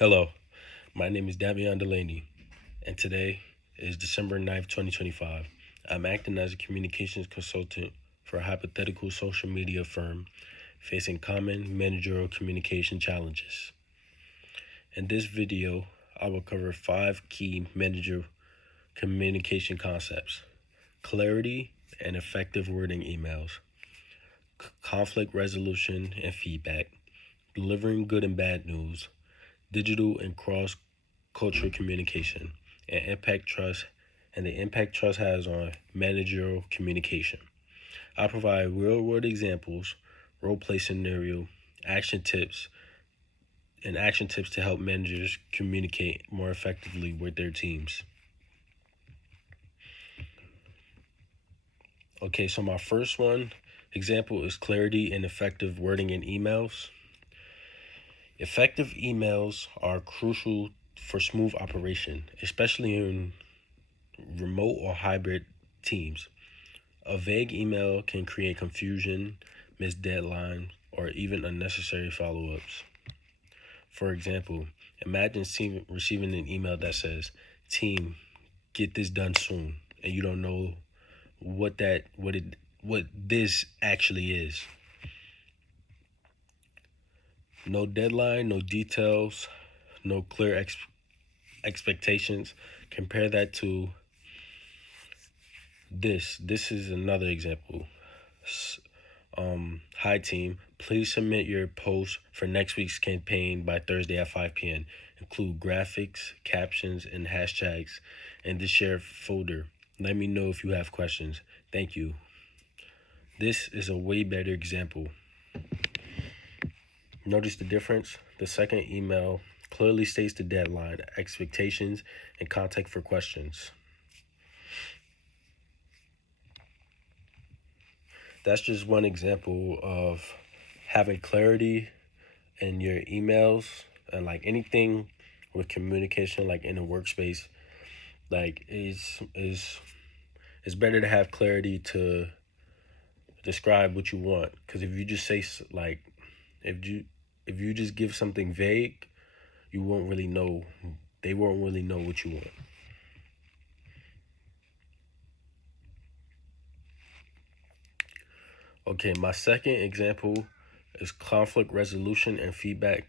Hello, my name is Davion Delaney, and today is December 9th, 2025. I'm acting as a communications consultant for a hypothetical social media firm facing common managerial communication challenges. In this video, I will cover 5 key manager communication concepts: clarity and effective wording emails, conflict resolution and feedback, delivering good and bad news, digital and cross cultural communication, and the impact trust has on managerial communication. I provide real world examples, role play scenario, action tips, and action tips to help managers communicate more effectively with their teams. Okay, so my first one example is clarity and effective wording in emails. Effective emails are crucial for smooth operation, especially in remote or hybrid teams. A vague email can create confusion, missed deadlines, or even unnecessary follow ups. For example, imagine receiving an email that says, "Team, get this done soon," and you don't know what this actually is. No deadline, no details, no clear expectations. Compare that to this. This is another example. Hi team, please submit your post for next week's campaign by Thursday at 5 p.m. Include graphics, captions, and hashtags in the shared folder. Let me know if you have questions. Thank you. This is a way better example. Notice the difference? The second email clearly states the deadline, expectations, and contact for questions. That's just one example of having clarity in your emails and like anything with communication, like in a workspace, like is it's better to have clarity to describe what you want. Because if you just say like if you if you just give something vague, you won't really know. They won't really know what you want. Okay, my second example is conflict resolution and feedback.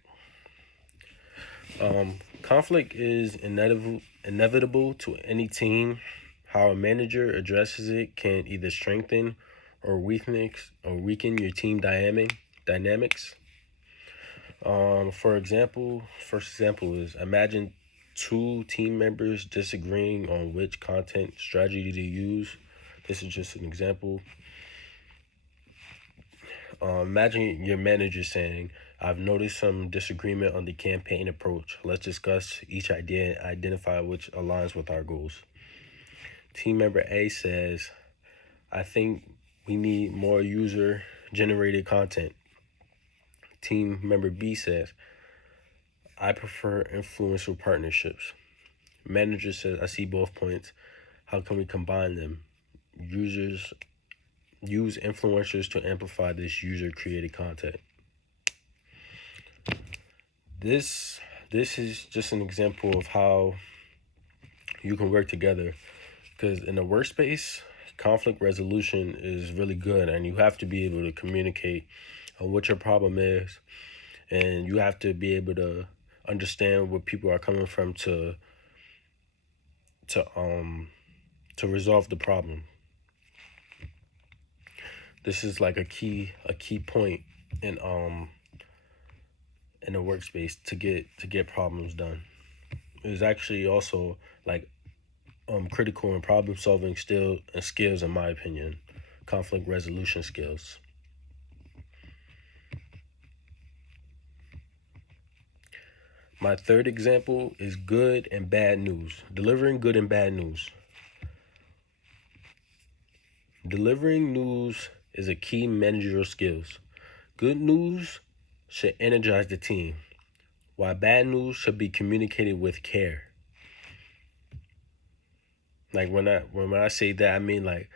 Conflict is inevitable to any team. How a manager addresses it can either strengthen or weaken your team dynamics. For example, first example is imagine two team members disagreeing on which content strategy to use. This is just an example. Imagine your manager saying, "I've noticed some disagreement on the campaign approach. Let's discuss each idea and identify which aligns with our goals." Team member A says, "I think we need more user generated content." Team member B says, "I prefer influential partnerships." Manager says, "I see both points. How can we combine them? Users use influencers to amplify this user created content." This this is just an example of how you can work together, because in a workspace, conflict resolution is really good, and you have to be able to communicate on what your problem is, and you have to be able to understand where people are coming from to um to resolve the problem. This is like a key point in in a workspace to get problems done. It's actually also like critical in problem solving still and skills, in my opinion, conflict resolution skills. My third example is good and bad news. Delivering good and bad news. Delivering news is a key managerial skills. Good news should energize the team, while bad news should be communicated with care. Like when I say that, I mean like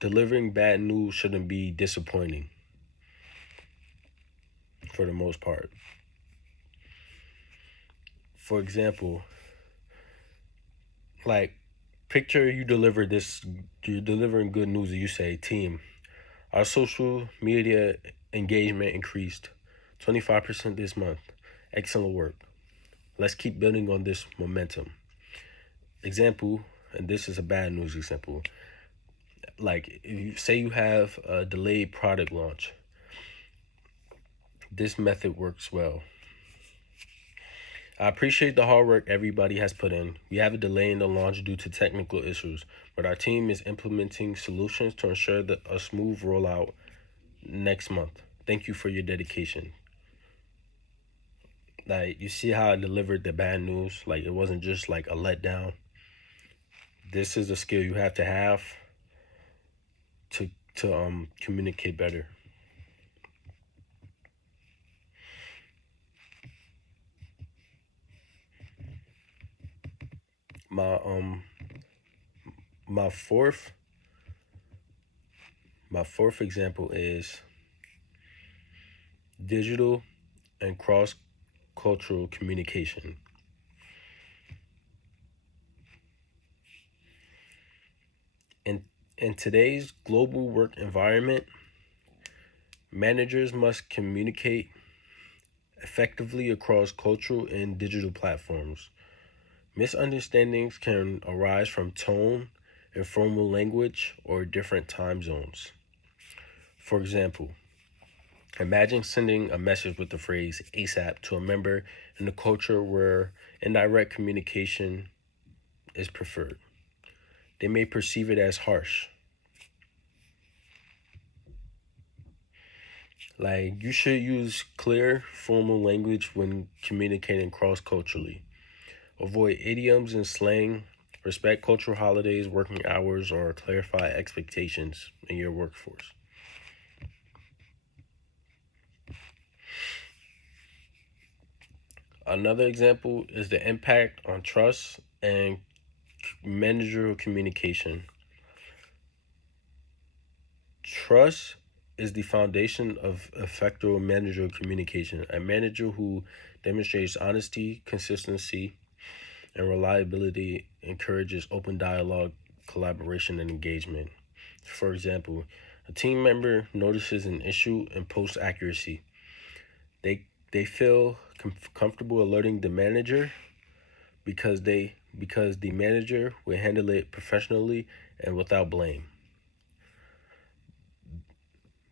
delivering bad news shouldn't be disappointing for the most part. For example, like picture you're delivering good news and you say, team, our social media engagement increased 25% this month. Excellent work. Let's keep building on this momentum. Example, and this is a bad news example. Like if you say you have a delayed product launch, this method works well. I appreciate the hard work everybody has put in. We have a delay in the launch due to technical issues, but our team is implementing solutions to ensure that a smooth rollout next month. Thank you for your dedication. Like you see how I delivered the bad news. Like it wasn't just like a letdown. This is a skill you have to have to communicate better. My my fourth my fourth example is digital and cross cultural communication. In in today's global work environment, managers must communicate effectively across cultural and digital platforms. Misunderstandings can arise from tone, informal language, or different time zones. For example, imagine sending a message with the phrase ASAP to a member in a culture where indirect communication is preferred. They may perceive it as harsh. Like, you should use clear, formal language when communicating cross culturally. Avoid idioms and slang. Respect cultural holidays, working hours, or clarify expectations in your workforce. Another example is the impact on trust and managerial communication. Trust is the foundation of effective managerial communication. A manager who demonstrates honesty, consistency, and reliability encourages open dialogue, collaboration, and engagement. For example, a team member notices an issue and posts accuracy. They feel comfortable alerting the manager because the manager will handle it professionally and without blame.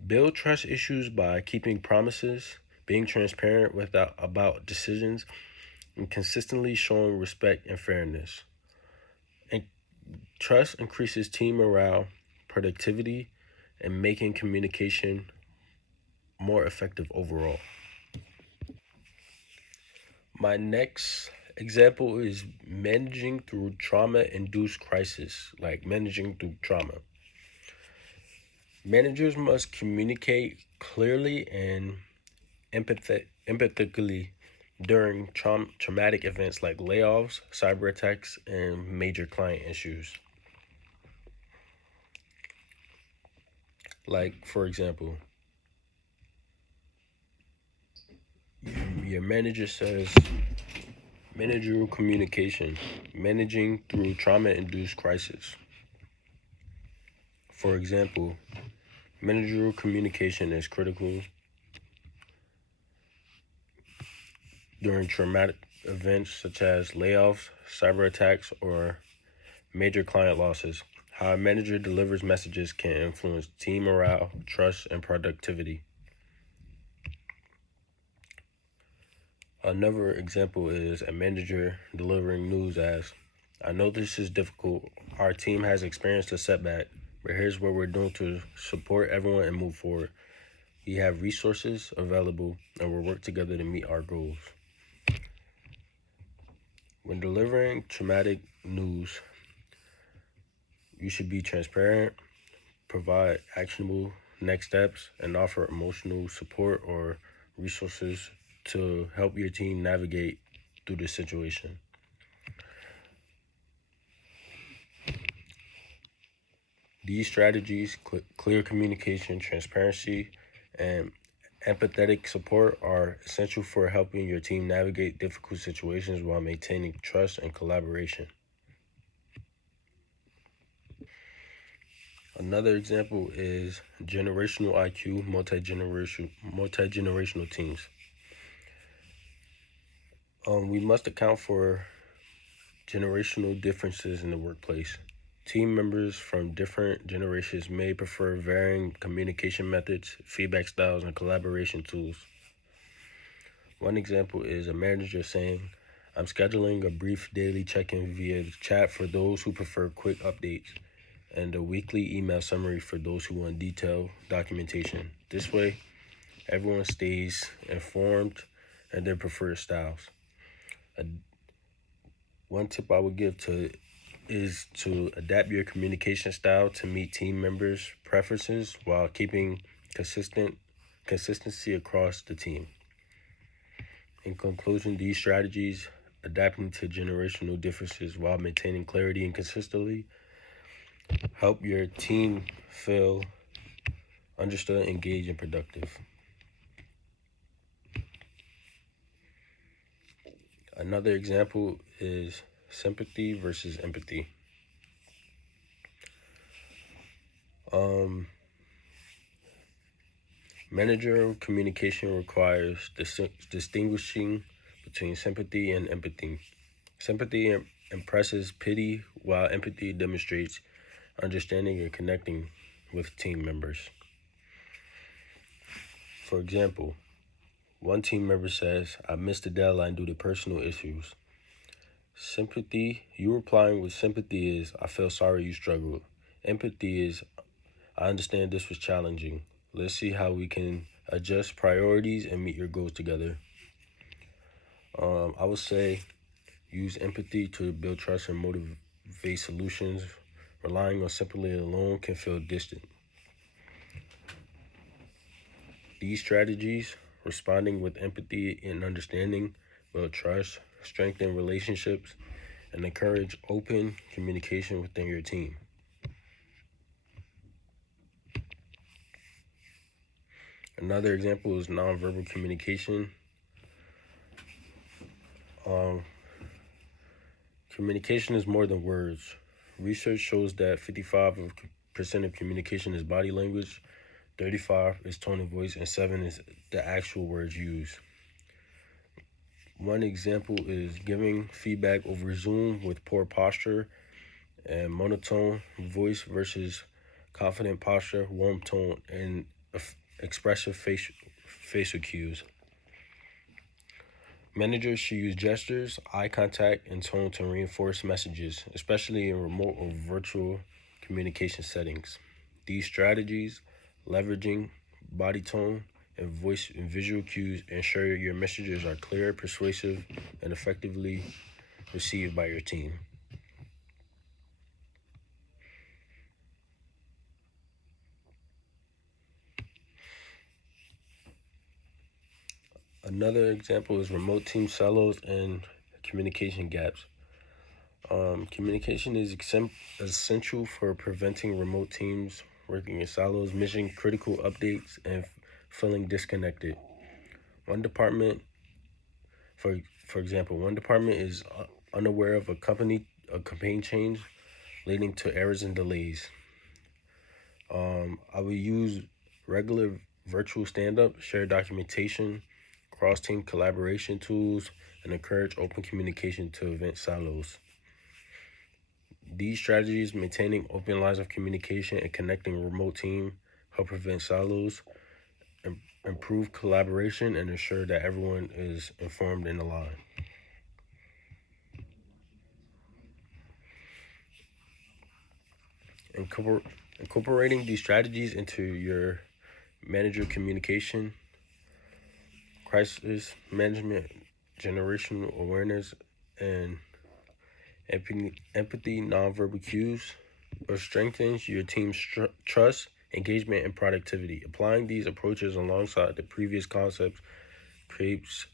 Build trust issues by keeping promises, being transparent about decisions, and consistently showing respect and fairness. And trust increases team morale, productivity, and making communication more effective overall. My next example is managing through trauma induced crisis, like managing through trauma. Managers must communicate clearly and empathically during traumatic events like layoffs, cyber attacks, and major client issues. Like, for example, your manager says, managerial communication, managing through trauma induced crisis. For example, managerial communication is critical during traumatic events such as layoffs, cyber attacks, or major client losses. How a manager delivers messages can influence team morale, trust, and productivity. Another example is a manager delivering news as, I know this is difficult. Our team has experienced a setback, but here's what we're doing to support everyone and move forward. We have resources available and we'll work together to meet our goals. When delivering traumatic news, you should be transparent, provide actionable next steps, and offer emotional support or resources to help your team navigate through the situation. These strategies, clear communication, transparency, and Empathetic support are essential for helping your team navigate difficult situations while maintaining trust and collaboration. Another example is generational IQ, multi-generational teams. We must account for generational differences in the workplace. Team members from different generations may prefer varying communication methods, feedback styles, and collaboration tools. One example is a manager saying, I'm scheduling a brief daily check in via chat for those who prefer quick updates, and a weekly email summary for those who want detailed documentation. This way, everyone stays informed and their preferred styles. A, one tip I would give to is to adapt your communication style to meet team members' preferences while keeping consistency across the team. In conclusion, these strategies, adapting to generational differences while maintaining clarity and consistency, help your team feel understood, engaged, and productive. Another example is sympathy versus empathy. Um, Managerial communication requires distinguishing between sympathy and empathy. Sympathy impresses pity, while empathy demonstrates understanding and connecting with team members. For example, one team member says, I missed the deadline due to personal issues. Sympathy, you replying with sympathy is, I feel sorry you struggled. Empathy is, I understand this was challenging. Let's see how we can adjust priorities and meet your goals together. I would say use empathy to build trust and motivate solutions. Relying on sympathy alone can feel distant. These strategies, responding with empathy and understanding, build trust, strengthen relationships, and encourage open communication within your team. Another example is nonverbal communication. Um, Communication is more than words. Research shows that 55% of communication is body language, 35 is tone of voice, and 7 is the actual words used. One example is giving feedback over Zoom with poor posture and monotone voice versus confident posture, warm tone, and expressive facial cues. Managers should use gestures, eye contact, and tone to reinforce messages, especially in remote or virtual communication settings. These strategies, leveraging body tone and voice and visual cues, ensure your messages are clear, persuasive, and effectively received by your team. Another example is remote team silos and communication gaps. Communication is essential for preventing remote teams working in silos, missing critical updates, and feeling disconnected. One department, for example, one department is unaware of a campaign change, leading to errors and delays. I will use regular virtual stand-up, share documentation, cross-team collaboration tools, and encourage open communication to prevent silos. These strategies, maintaining open lines of communication and connecting remote team, help prevent silos, improve collaboration, and ensure that everyone is informed and aligned. Incorporating these strategies into your manager communication, crisis management, generational awareness, and empathy, nonverbal cues, or strengthens your team's trust, engagement, and productivity. Applying these approaches alongside the previous concepts creates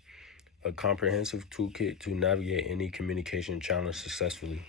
a comprehensive toolkit to navigate any communication challenge successfully.